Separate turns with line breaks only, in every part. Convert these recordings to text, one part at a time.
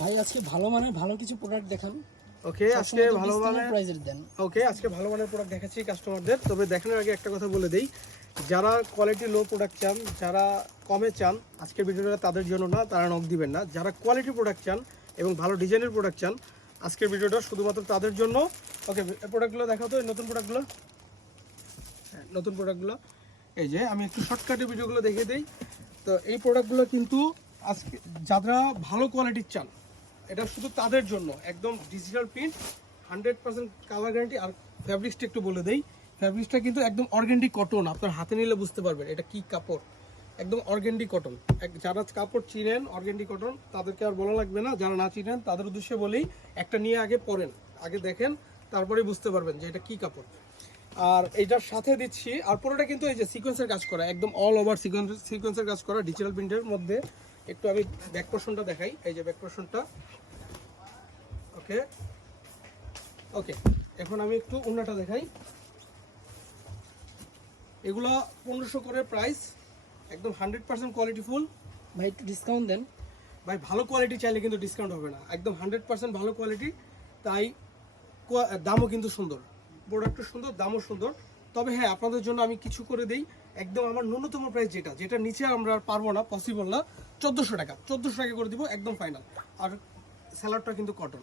ভাই আজকে ভালো মানের ভালো কিছু প্রোডাক্ট দেখান।
ওকে আজকে ভালো মানের
প্রাইজের দেন।
ওকে আজকে ভালো মানের প্রোডাক্ট দেখাচ্ছি কাস্টমারদের তবে দেখানোর আগে একটা কথা বলে দেই যারা কোয়ালিটি লো প্রোডাক্ট চান যারা কমে চান আজকের ভিডিওটা তাদের জন্য না তারা নক দিবেন না। যারা কোয়ালিটি প্রোডাক্ট চান এবং ভালো ডিজাইনের প্রোডাক্ট চান আজকের ভিডিওটা শুধুমাত্র তাদের জন্য। ওকে প্রোডাক্টগুলো দেখাও তো এই নতুন প্রোডাক্টগুলো হ্যাঁ, নতুন প্রোডাক্টগুলো এই যে আমি একটু শর্টকাটে ভিডিওগুলো দেখিয়ে দিই। তো এই প্রোডাক্টগুলো কিন্তু আজকে যারা ভালো কোয়ালিটির চান এটা শুধু তাদের জন্য, একদম digital print hundred percent colour guarantee আর ফ্যাব্রিক্সটা একটু বলে দেই। ফ্যাব্রিক্সটা কিন্তু একদম অর্গেন্ডি কটন আপনার হাতে নিলে বুঝতে পারবেন, এটা কি কাপড়? একদম অর্গেন্ডি কটন যারা কাপড় চিনেন অর্গেন্ডি কটন তাদেরকে আর বলা লাগবে না, যারা না চিনেন, তাদের উদ্দেশ্যে বলেই একটা নিয়ে আগে পরেন, আগে দেখেন, তারপরে বুঝতে পারবেন যে এটা কি কাপড়। আর এইটার সাথে দিচ্ছি, আর পুরোটা কিন্তু এই যে সিকোয়েন্সের কাজ করা, একদম অল ওভার সিকোয়েন্স সিকোয়েন্সের কাজ করা ডিজিটাল প্রিন্টের মধ্যে। একটু আমি ব্যাক পোর্শনটা দেখাই। এই যে ব্যাক পোর্শনটা ওকে ওকে এখন আমি একটু অন্যটা দেখাই। এগুলো পনেরোশো করে প্রাইস একদম হান্ড্রেড পার্সেন্ট কোয়ালিটি ফুল
ভাই একটু ডিসকাউন্ট দেন।
ভাই ভালো কোয়ালিটি চাইলে কিন্তু ডিসকাউন্ট হবে না। একদম হান্ড্রেড পার্সেন্ট ভালো কোয়ালিটি তাই দামও কিন্তু সুন্দর। প্রোডাক্টও সুন্দর দামও সুন্দর। তবে হ্যাঁ আপনাদের জন্য আমি কিছু করে দেই। একদম আমার ন্যূনতম প্রাইস যেটা যেটা নিচে আমরা পারব না পসিবল না। চোদ্দোশো টাকা চোদ্দোশো টাকা করে দিব একদম ফাইনাল আর স্যালাডটা কিন্তু কটন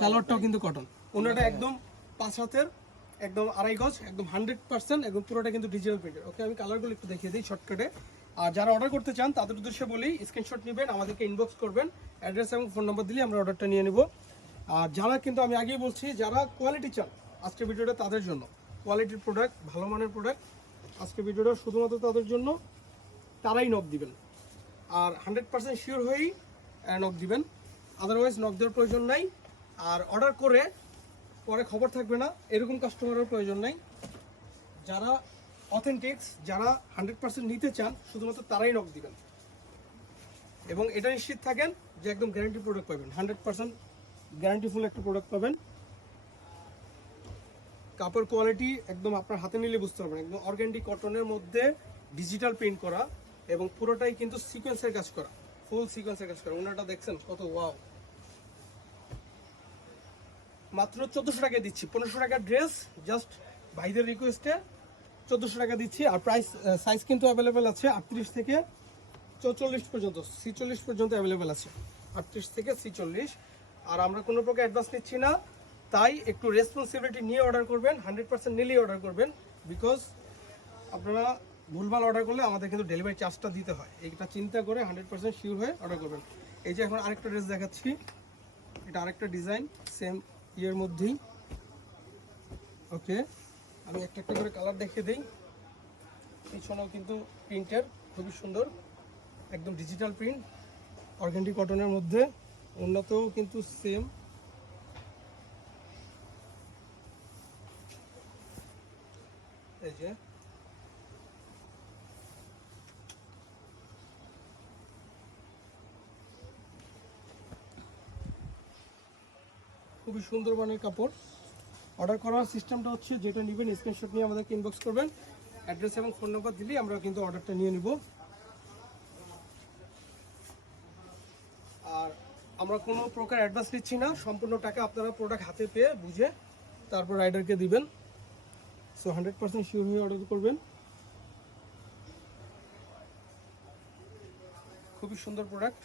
স্যালাডটাও কিন্তু কটন ওনাটা একদম পাঁচ হাতের একদম আড়াই গজ একদম হান্ড্রেড পার্সেন্ট একদম পুরোটা কিন্তু ডিজিটাল প্রিন্টের ওকে আমি কালারগুলো একটু দেখিয়ে দিই শর্টকাটে আর যারা অর্ডার করতে চান তাদের উদ্দেশ্যে বলি স্ক্রিনশট নেবেন আমাদেরকে ইনবক্স করবেন। অ্যাড্রেস এবং ফোন নম্বর দিলে আমরা অর্ডারটা নিয়ে নেব। আর যারা কিন্তু আমি আগেই বলছি যারা কোয়ালিটি চান আজকের ভিডিওটা তাদের জন্য। কোয়ালিটির প্রোডাক্ট ভালো মানের প্রোডাক্ট আজকের ভিডিওটা শুধুমাত্র তাদের জন্য তারাই নক দিবেন। আর হান্ড্রেড পার্সেন্ট শিওর হয়েই নক দিবেন। আদারওয়াইজ নক দেওয়ার প্রয়োজন নাই। আর অর্ডার করে, পরে খবর থাকবে না। এরকম কাস্টমারের প্রয়োজন নাই। যারা অথেন্টিক্স যারা হান্ড্রেড পার্সেন্ট নিতে চান, শুধুমাত্র তারাই নক দিবেন। এবং এটা নিশ্চিত থাকেন যে একদম গ্যারান্টি প্রোডাক্ট পাবেন। হান্ড্রেড পার্সেন্ট গ্যারান্টিফুল একটা প্রোডাক্ট পাবেন। কাপড় কোয়ালিটি একদম আপনার হাতে নিলে বুঝতে পারবেন। একদম অর্গ্যানিক কটনের মধ্যে ডিজিটাল প্রিন্ট করা। এবং পুরোটাই কিন্তু সিকোয়েন্সের কাজ করা। ফুল সিকোয়েন্সের কাজ করা। ওনাটা দেখছেন কত ওয়াও মাত্র চোদ্দোশো টাকা দিচ্ছি। পনেরোশো টাকার ড্রেস জাস্ট ভাইদের রিকোয়েস্টে চোদ্দোশো টাকা দিচ্ছি। আর প্রাইস সাইজ কিন্তু অ্যাভেলেবেল আছে আটত্রিশ থেকে চৌচল্লিশ পর্যন্ত। ছিচল্লিশ পর্যন্ত অ্যাভেলেবেল আছে। আটত্রিশ থেকে ছিচল্লিশ। আর আমরা কোনো প্রকার অ্যাডভান্স নিচ্ছি না। তাই একটু রেসপন্সিবিলিটি নিয়ে অর্ডার করবেন। হান্ড্রেড পার্সেন্ট নিলেই অর্ডার করবেন। বিকজ আপনারা ভুলভাল অর্ডার করলে আমাদের কিন্তু ডেলিভারি চার্জটা দিতে হয়। এইটা চিন্তা করে হান্ড্রেড পার্সেন্ট শিওর হয়ে অর্ডার করবেন। এই যে এখন আরেকটা ড্রেস দেখাচ্ছি। এটা আরেকটা ডিজাইন সেম ইয়ের মধ্যেই। ওকে আমি একটা একটা করে কালার দেখিয়ে দিই। পিছনেও কিন্তু প্রিন্টের খুবই সুন্দর। একদম ডিজিটাল প্রিন্ট অর্গেন্ডি কটনের মধ্যে। অন্যতেও কিন্তু সেম এই যে খুবই সুন্দর মানের কাপড়। অর্ডার করার সিস্টেমটা হচ্ছে যেটা নেবেন স্ক্রিনশট নিয়ে আমাদেরকে ইনবক্স করবেন। অ্যাড্রেস এবং ফোন নাম্বার দিলেই আমরা কিন্তু অর্ডারটা নিয়ে নিব। আর আমরা কোনো প্রকার অ্যাডভান্স নিচ্ছি না, সম্পূর্ণ টাকা আপনারা প্রোডাক্ট হাতে পেয়ে বুঝে তারপর রাইডারকে দিবেন। সো হান্ড্রেড পার্সেন্ট শিওর হয়ে অর্ডার করবেন। খুবই সুন্দর প্রোডাক্ট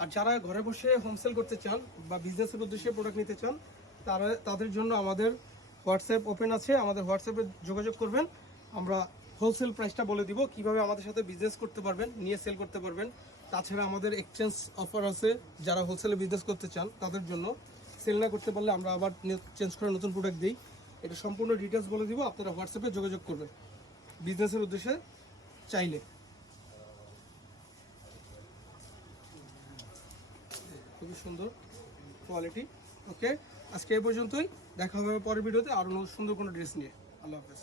আর যারা ঘরে বসে হোমসেল করতে চান বা বিজনেসের উদ্দেশ্যে প্রোডাক্ট নিতে চান, তারা, তাদের জন্য আমাদের হোয়াটসঅ্যাপ ওপেন আছে। আমাদের হোয়াটসঅ্যাপে যোগাযোগ করবেন। আমরা হোলসেল প্রাইসটা বলে দিব, কীভাবে আমাদের সাথে বিজনেস করতে পারবেন, নিয়ে সেল করতে পারবেন। তাছাড়া আমাদের এক্সচেঞ্জ অফার আছে, যারা হোলসেলে বিজনেস করতে চান, তাদের জন্য সেল না করতে পারলে আমরা আবার চেঞ্জ করে নতুন প্রোডাক্ট দিই। এটা সম্পূর্ণ ডিটেলস বলে দিব, আপনারা হোয়াটসঅ্যাপে যোগাযোগ করবেন। বিজনেসের উদ্দেশ্যে চাইলে। খুবই সুন্দর কোয়ালিটি ওকে আজকে এই পর্যন্তই। দেখা হবে পরের ভিডিওতে। আরও সুন্দর কোনো ড্রেস নিয়ে। আল্লাহ হাফেজ।